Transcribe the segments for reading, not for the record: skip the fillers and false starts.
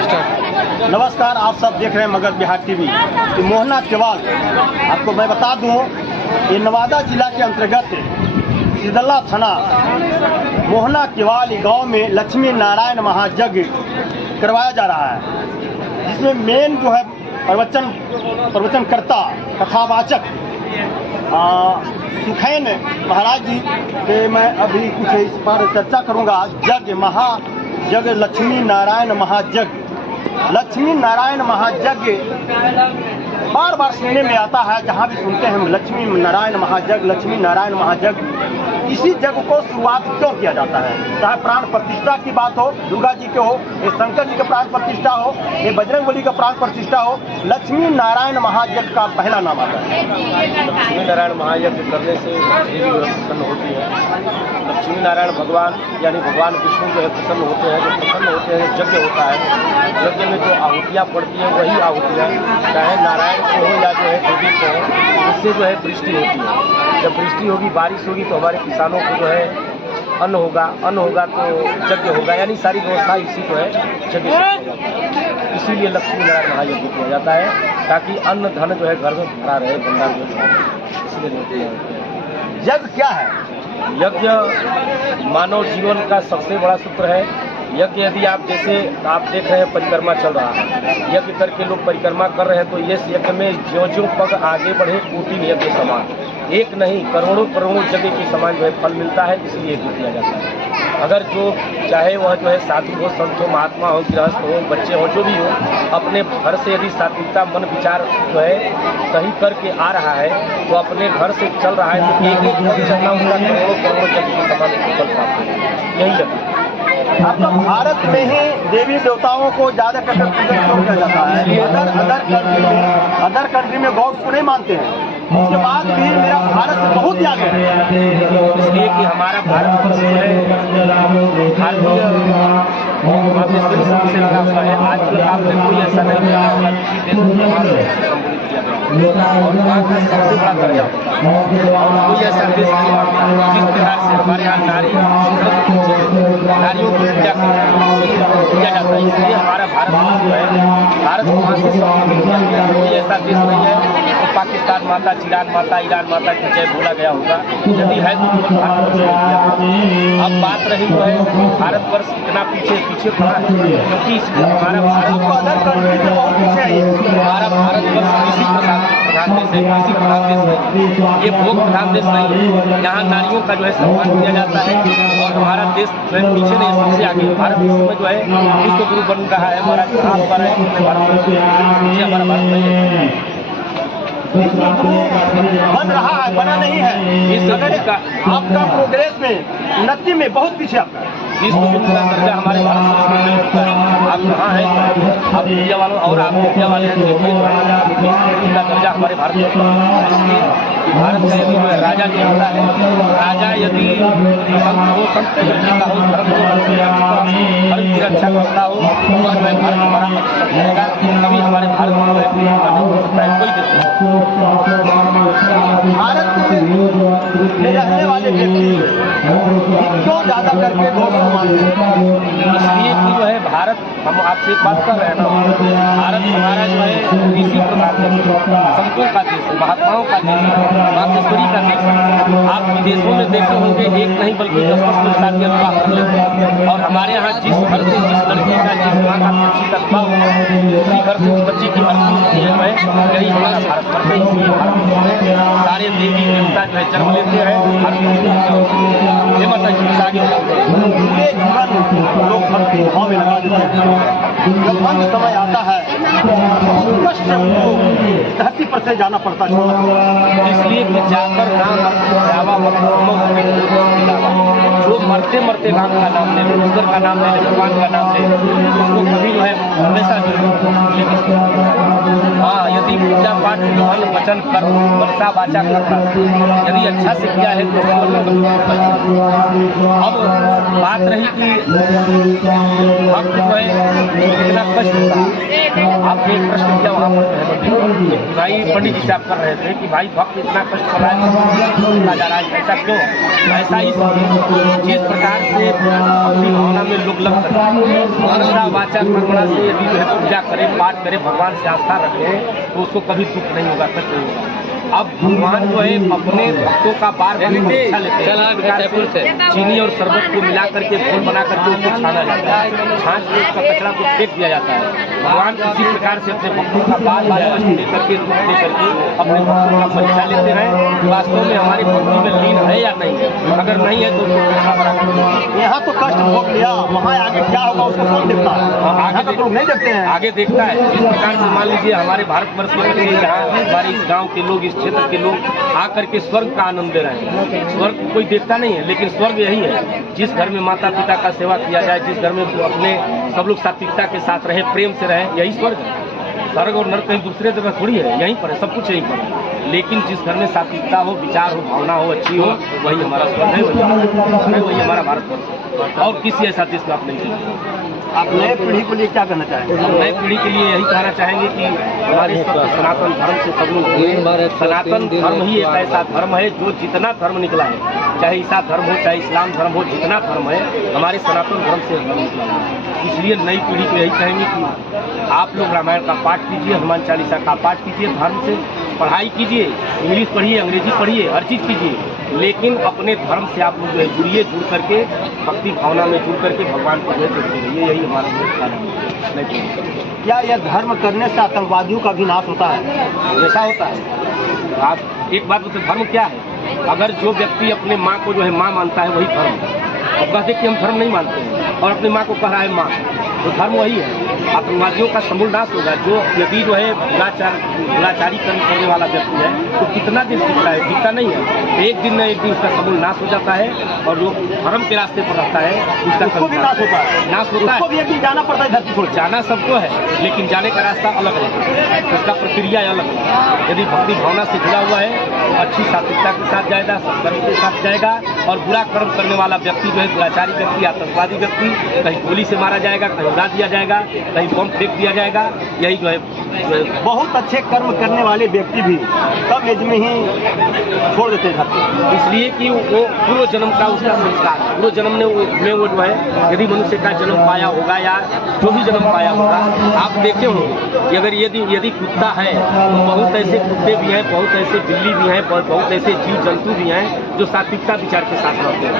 नमस्कार, आप सब देख रहे हैं मगध बिहार टीवी। कि मोहना केवाल, आपको मैं बता दूं, ये नवादा जिला के अंतर्गत सिदल्ला थाना मोहना केवाल गांव में लक्ष्मी नारायण महायज्ञ करवाया जा रहा है, जिसमें मेन जो है प्रवचनकर्ता कथावाचक सुखैन महाराज जी के मैं अभी कुछ इस पर चर्चा करूंगा। यज्ञ लक्ष्मी नारायण महायज्ञ। लक्ष्मी नारायण महायज्ञ बार बार सुनने में आता है, जहाँ भी सुनते हैं हम लक्ष्मी नारायण महायज्ञ। इसी यज्ञ को शुरुआत क्यों किया जाता है? चाहे प्राण प्रतिष्ठा की बात हो, दुर्गा जी के हो, ये शंकर जी का प्राण प्रतिष्ठा हो, ये बजरंगबली का प्राण प्रतिष्ठा हो, लक्ष्मी नारायण महायज्ञ का पहला नाम आता है। लक्ष्मी नारायण महायज्ञ करने से देवी प्रसन्न होती है। लक्ष्मी नारायण भगवान यानी भगवान विष्णु जो है प्रसन्न होते हैं। जब प्रसन्न होते हैं यज्ञ होता है, यज्ञ में जो आहुतियाँ पड़ती हैं वही आहुतियाँ चाहे नारायण को हो या जो है देवी को हो, इससे जो है वृष्टि होती है। जब वृष्टि होगी, बारिश होगी तो हमारे किसानों को जो है अन्न होगा तो यज्ञ होगा, यानी सारी व्यवस्था इसी को है यज्ञ से। इसीलिए लक्ष्मी नारायण महायज्ञ किया जाता है, ताकि अन्न धन जो है घर में भरा रहे, भंडार जो है, इसलिए यज्ञ क्या है? यज्ञ मानव जीवन का सबसे बड़ा सूत्र है। यज्ञ यदि आप जैसे आप देख रहे हैं परिक्रमा चल रहा है, यज्ञ करके लोग परिक्रमा कर रहे हैं, तो इस यज्ञ में ज्यों पग आगे बढ़े कोटि यज्ञ समान, एक नहीं करोड़ों यज्ञ के समान जो है फल मिलता है, इसलिए यज्ञ किया जाता है। अगर जो चाहे वह जो है साधु हो, संत हो, महात्मा हो, गृहस्थ हो, बच्चे हो, जो भी हो, अपने घर से यदि सात्विकता मन विचार जो है सही करके आ रहा है, तो अपने घर से चल रहा है, तो एक पग चलना उनका करोड़ों यज्ञ के समान फल प्राप्त है। यही यज्ञ आपका भारत में ही देवी देवताओं को ज्यादा कटर पूजन क्यों किया जाता है? अदर कंट्री में गॉड को नहीं मानते हैं, उसके बाद भी मेरा भारत से बहुत ही आगे है। इसलिए कि हमारा भारत वर्ष जो है भारतीय से लगा हुआ है। आज तक आपने कोई ऐसा नहीं किया और वहाँ का सबसे बड़ा दर्जा और कोई ऐसा देश नहीं मानता है। जिस प्रकार से हमारे यहाँ नारियों की पूजा किया जाता है, इसलिए हमारा भारत जो है भारत वहाँ से कोई ऐसा देश नहीं है। तो पाकिस्तान माता, ईरान माता की जय बोला गया होगा, यदि है तो भारतवर्ष। अब बात रही जो है भारतवर्ष कितना पीछे पड़ा है, क्योंकि हमारा भारतवर्ष कृषि प्रधान देश है, कृषि प्रधान देश नहीं, ये भोग प्रधान देश नहीं है। यहाँ नारियों का जो है सम्मान किया जाता है और हमारा देश जो है पीछे नहीं, सबसे आगे भारत विश्व में जो है विश्व गुरु बन रहा है। हमारा कहाँ पर है भारत, ये हमारा भारत नहीं है, बन रहा है, बना नहीं है। इस आपका प्रोग्रेस में उन्नति में बहुत पीछे आपका विश्व गुरु का दर्जा हमारे भारत में मिलता है। आप कहाँ हैं? आप इंडिया वालों और आप इंडिया वाले हैं, देखिए का दर्जा हमारे भारत में। इसलिए भारत का यदि राजा जो होता है, राजा यदि संत हो, संत का हो, धर्म की रक्षा करता हो, तो जो है भारत हमारा रहेगा। कभी हमारे भारत में नहीं हो सकता है कोई देश। भारत में रहने वाले व्यक्ति क्यों ज्यादा करके गौरव मानते हैं? इसलिए कि जो है भारत, हम आपसे एक बात कर रहे हैं ना, भारत हमारा जो है कृषि प्रधान देश, संतों का देश है, महात्माओं का देश है, मातेश्वरी का देश है। आप विदेशों में देखे होंगे एक नहीं बल्कि 10 लोग शादियाँ विवाह कर लेते हैं, और हमारे यहाँ जिस घर से जिस लड़की का, जिस माँ का बच्ची का विवाह होता है, उसी घर से उस बच्ची की मृत्यु होती है। यही हमारा भारत वर्ष है। इसलिए भारत में सारे देवी देवता जो है जन्म लेते हैं। भारत माता जी आगे लोग भक्ति भाव में लगा देते हैं। जब अंत समय आता है कष्ट धरती पर से जाना पड़ता है, इसलिए कि जाकर जो मरते मरते राम का नाम ले, ईश्वर का नाम ले, भगवान का नाम ले, उसको कभी जो है हमेशा यदि पूजा पाठ मन वचन कर्म वर्षा वाचा करता, यदि अच्छा से किया है तो अब बात रही कि भक्त जो है कितना कष्ट होता है। आपने एक प्रश्न किया वहाँ पर भाई पंडित जी से आप कर रहे थे कि भाई भक्त इतना कष्ट कर रहा है, जा रहा है, ऐसा क्यों? ऐसा इस जिस प्रकार से अपनी भावना में लोग लग सकते हैं, वर्षा वाचा श्रद्धा से यदि जो है पूजा करे, पाठ करे, भगवान से आस्था रखे तो उसको कभी दुख नहीं होगा, कष्ट नहीं होगा। अब भगवान जो है अपने भक्तों का बार बार परीक्षा लेते हैं। चीनी और शरबत को मिला करके घोल बना करके उसको छाना जाता है, छाछ के उसका कचरा को फेंक दिया जाता है। भगवान इसी प्रकार से अपने भक्तों का बार बार कष्ट लेकर के, दुख लेकर के अपने भक्तों का परीक्षा लेते हैं वास्तव में हमारी भक्ति में लीन है या नहीं है। अगर नहीं है तो उसको परीक्षा बना करते। यहाँ तो कष्ट भोग लिया, वहाँ आगे क्या होगा उसको कौन देखता है? आगे तो लोग नहीं देखते हैं। आगे देखता है। इस प्रकार से मान लीजिए हमारे भारतवर्ष में यहाँ हमारे इस गाँव के लोग, इस क्षेत्र के लोग आकर के स्वर्ग का आनंद ले रहे हैं। स्वर्ग कोई देखता नहीं है, लेकिन स्वर्ग यही है जिस घर में माता पिता का सेवा किया जाए, जिस घर में अपने सब लोग सात्विकता के साथ रहे, प्रेम से रहे, यही स्वर्ग है। स्वर्ग और नर्क कहीं दूसरे जगह थोड़ी है, यहीं पर है, सब कुछ यहीं पर है। लेकिन जिस घर में सात्विकता हो, विचार हो, भावना हो, अच्छी हो, वही हमारा स्वर्ग है, वही हमारा भारतवर्ष है। और किसी ऐसा देश में आप नहीं देखते। आप नए पीढ़ी के लिए क्या कहना चाहेंगे? हम नई पीढ़ी के लिए यही कहना चाहेंगे कि हमारे सनातन धर्म से सब लोग जुड़े। सनातन धर्म ही एक ऐसा धर्म है जो जितना धर्म निकला है, चाहे ईसा धर्म हो, चाहे इस्लाम धर्म हो, जितना धर्म है हमारे सनातन धर्म से धर्म निकला है। इसलिए नई पीढ़ी को यही कहेंगे कि आप लोग रामायण का पाठ कीजिए, हनुमान चालीसा का पाठ कीजिए, धर्म से पढ़ाई कीजिए, इंग्लिश पढ़िए, अंग्रेजी पढ़िए, हर चीज़ कीजिए, लेकिन अपने धर्म से आप लोग जो है जुड़िए, जुड़ करके भक्ति भावना में जुड़ करके भगवान को जुड़ते रहिए। यही हमारा कारण है। क्या यह धर्म करने से आतंकवादियों का भी नाश होता है? ऐसा होता है। आप एक बात बताइए, धर्म क्या है? अगर जो व्यक्ति अपने माँ को जो है माँ मानता है वही धर्म है, और कहते कि हम धर्म नहीं मानते हैं और अपनी माँ को कह रहा है माँ, तो धर्म वही है। आतंकवादियों का समूल नाश होगा। जो यदि जो है दुराचारी कर्म करने वाला व्यक्ति है तो कितना दिन टिकता है? टिकता नहीं है। एक दिन न एक दिन उसका समूल नाश हो जाता है, और जो धर्म के रास्ते पर रहता है उसका भी नाश होता है। नाश होता है। एक दिन जाना पड़ता है धरती को। जाना सबको है, लेकिन जाने का रास्ता अलग है, उसका प्रक्रिया अलग है। यदि भक्ति भावना से जुड़ा हुआ है तो अच्छी सात्विकता के साथ जाएगा, सत्कर्म के साथ जाएगा, और बुरा कर्म करने वाला व्यक्ति जो है दुराचारी व्यक्ति, आतंकवादी व्यक्ति, कहीं गोली से मारा जाएगा, कहीं उड़ा दिया जाएगा, कहीं बम फेंक दिया जाएगा। यही जो है बहुत अच्छे कर्म करने वाले व्यक्ति भी कम एज में ही छोड़ देते हैं, इसलिए कि वो पूर्व जन्म का उसका संस्कार, पूर्व जन्म में वो जो है यदि मनुष्य का जन्म पाया होगा या जो भी जन्म पाया होगा, आप देखे होंगे अगर यदि कुत्ता है तो बहुत ऐसे कुत्ते भी हैं, बहुत ऐसे बिल्ली भी हैं, बहुत ऐसे जीव जंतु भी हैं जो सात्विकता विचार के साथ रहते हैं।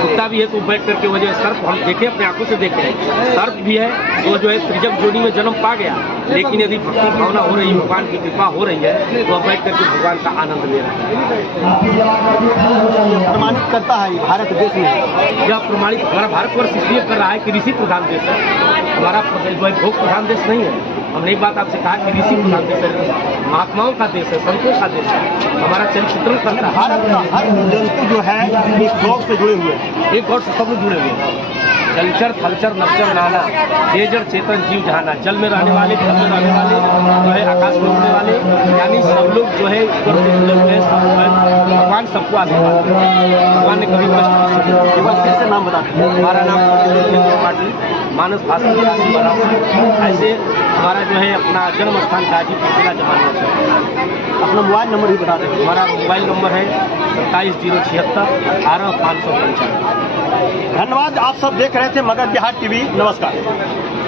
कुत्ता भी है तो बैठ करके वो जो है सर्प, हम देखे अपने आंखों से देखे हैं, सर्प भी है वो जो है सृजक जोड़ी में जन्म पा गया, लेकिन यदि भक्ति भावना हो रही है, भगवान की कृपा हो रही है तो बैठ करके भगवान का आनंद ले रहा है। प्रमाणित करता है भारत देश में, यह प्रमाणित हमारा भारतवर्ष इसलिए कर रहा है कि ऋषि प्रधान देश है हमारा, भोग प्रधान देश नहीं है। हमने एक बात आपसे कहा कि ऋषि प्रधान देश है, महात्माओं का देश है, संतों का देश है, हमारा चरित्र करता है। भारत का हर जंतु जो है इस गौ से जुड़े हुए हैं, एक गौ से सब लोग जुड़े हुए हैं। जलचर थलचर नवचर नाना, तेजर चेतन जीव जहाना, जल में रहने वाले, थल में रहने वाले, जो है आकाश में उड़ने वाले, यानी सब लोग जो है ईश्वर से जुड़े हुए हैं। भगवान सबको आशीर्वाद देते हैं। भगवान ने कभी कष्ट नहीं दिया। केवल फिर से नाम बताते हैं। हमारा नाम पाटिल, मानस भाषा काशी बड़ा। ऐसे हमारा जो है अपना जन्म स्थान गाजीपुर जिला जमाना है। अपना मोबाइल नंबर भी बता दें। हमारा मोबाइल नंबर है 27 076 18 595। धन्यवाद। आप सब देख रहे थे मगध बिहार टीवी। नमस्कार।